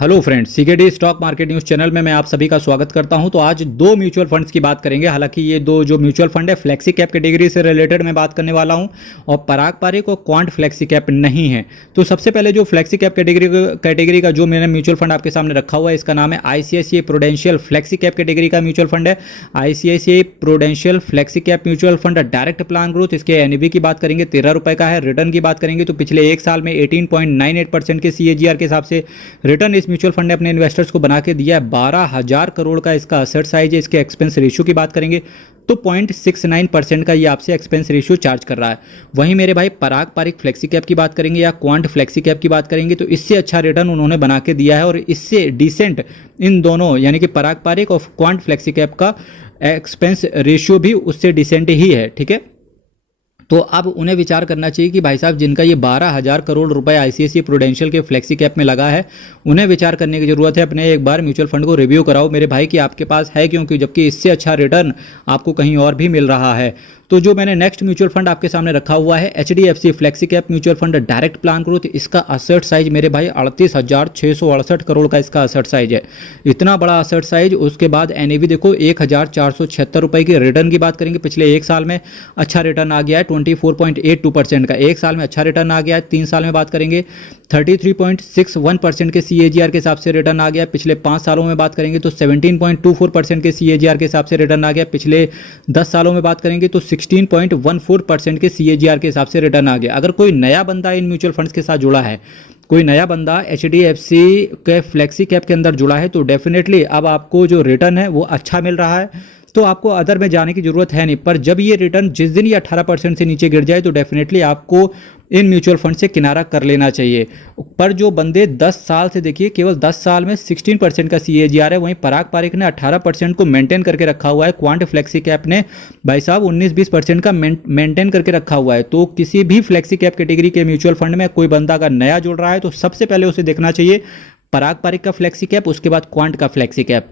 Hello friends, CKD stock market news channel में मैं आप सभी का स्वागत करता हूं। तो आज दो म्यूचुअल फंड्स की बात करेंगे। हालांकि ये दो जो म्यूचुअल फंड है फ्लेक्सी कैप कैटेगरी से रिलेटेड मैं बात करने वाला हूं और पराग पारिक और क्वांट फ्लेक्सी कैप नहीं है। तो सबसे पहले जो फ्लेक्सी कैप कैटेगरी का जो मैंने म्यूचुअल फंड आपके सामने रखा हुआ है, इसका नाम है ICICI prudential flexi cap category का म्यूचुअल फंड है। ICICI prudential flexi cap mutual fund direct plan growth, इसके एनएवी की बात करेंगे 13 रुपये का है। रिटर्न की बात करेंगे तो पिछले एक साल में 18.98% के CAGR के हिसाब से रिटर्न इस म्यूचुअल फंड ने अपने इन्वेस्टर्स को बना के दिया है। 12,000 करोड़ का इसका असेट साइज है। इसके एक्सपेंस रेशियो की बात करेंगे तो 0.69% का ये आपसे एक्सपेंस रेशियो चार्ज कर रहा है। वहीं मेरे भाई पराग पारिक फ्लेक्सी कैप की बात करेंगे या क्वांट फ्लेक्सी कैप की बात करेंगे तो इससे अच्छा रिटर्न उन्होंने बना के दिया है और इससे डिसेंट इन दोनों यानी कि पराग पारिक और क्वांट फ्लेक्सी कैप का एक्सपेंस रेशियो भी उससे डिसेंट ही है। ठीक है, तो अब उन्हें विचार करना चाहिए कि भाई साहब जिनका ये 12,000 करोड़ रुपए आईसीआईसीआई प्रूडेंशियल के फ्लेक्सी कैप में लगा है, उन्हें विचार करने की जरूरत है। अपने एक बार म्यूचुअल फंड को रिव्यू कराओ मेरे भाई कि आपके पास है क्योंकि जबकि इससे अच्छा रिटर्न आपको कहीं और भी मिल रहा है। तो जो मैंने नेक्स्ट म्यूचुअल फंड आपके सामने रखा हुआ है HDFC flexi cap mutual fund direct plan growth, इसका असेट साइज मेरे भाई 38,668 करोड़ का इसका असेट साइज है। इतना बड़ा असेट साइज, उसके बाद एनएवी देखो 1,476 रुपए की। रिटर्न की बात करेंगे पिछले एक साल में अच्छा रिटर्न आ गया है 24.82% का। एक साल में अच्छा रिटर्न आ गया है। 3 साल में बात करेंगे 33.61% के CAGR के हिसाब से रिटर्न आ गया। पिछले 5 सालों में बात करेंगे तो 17.24% के CAGR के हिसाब से रिटर्न आ गया। पिछले 10 सालों में बात करेंगे तो 16.14% के CAGR के हिसाब से रिटर्न आ गया। अगर कोई नया बंदा इन म्यूचुअल फंड्स के साथ जुड़ा है, कोई नया बंदा HDFC के फ्लेक्सी कैप के अंदर जुड़ा है, तो डेफिनेटली अब आपको जो रिटर्न है वो अच्छा मिल रहा है, तो आपको अदर में जाने की जरूरत है नहीं। पर जब ये रिटर्न जिस दिन ये 18% से नीचे गिर जाए तो डेफिनेटली आपको इन म्यूचुअल फंड से किनारा कर लेना चाहिए। पर जो बंदे 10 साल से, देखिए केवल 10 साल में 16% का CAGR है, वहीं पराग पारिक ने 18% को मेंटेन करके रखा हुआ है। क्वांट फ्लेक्सी कैप ने भाई साहब 19-20% का मेंटेन करके रखा हुआ है। तो किसी भी फ्लेक्सी कैप कैटेगरी के म्यूचुअल फंड में कोई बंदा अगर नया जुड़ रहा है तो सबसे पहले उसे देखना चाहिए पराग पारिक का फ्लेक्सी कैप, उसके बाद क्वांट का फ्लेक्सी कैप।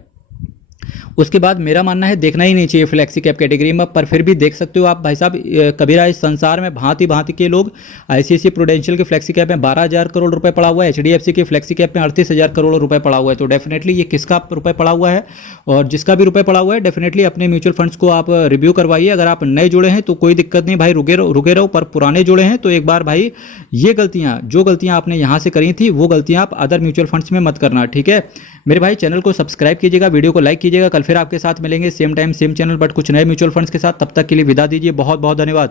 उसके बाद मेरा मानना है देखना ही नहीं चाहिए फ्लेक्सी कैप कैटेगरी में। पर फिर भी देख सकते हो आप भाई साहब, कबीरा इस संसार में भांति भांति के लोग। आईसीआईसीआई प्रूडेंशियल के फ्लेक्सी कैप में 12,000 करोड़ रुपए पड़ा हुआ है। HDFC के फ्लेक्सी कैप में 38,000 करोड़ रुपए पड़ा हुआ है। तो डेफिनेटली ये किसका रुपए पड़ा हुआ है, और जिसका भी रुपए पड़ा हुआ है डेफिनेटली अपने म्यूचुअल फंड्स को आप रिव्यू करवाइए। अगर आप नए जुड़े हैं तो कोई दिक्कत नहीं भाई, रुके रहो। पर पुराने जुड़े हैं तो एक बार भाई ये जो गलतियां आपने यहाँ से करी थी वो गलतियां आप अदर म्यूचुअल फंड्स में मत करना। ठीक है मेरे भाई, चैनल को सब्सक्राइब कीजिएगा, वीडियो को लाइक कीजिएगा। कल फिर आपके साथ मिलेंगे same time same channel but कुछ नए म्यूचुअल फंड्स के साथ। तब तक के लिए विदा दीजिए। बहुत बहुत धन्यवाद।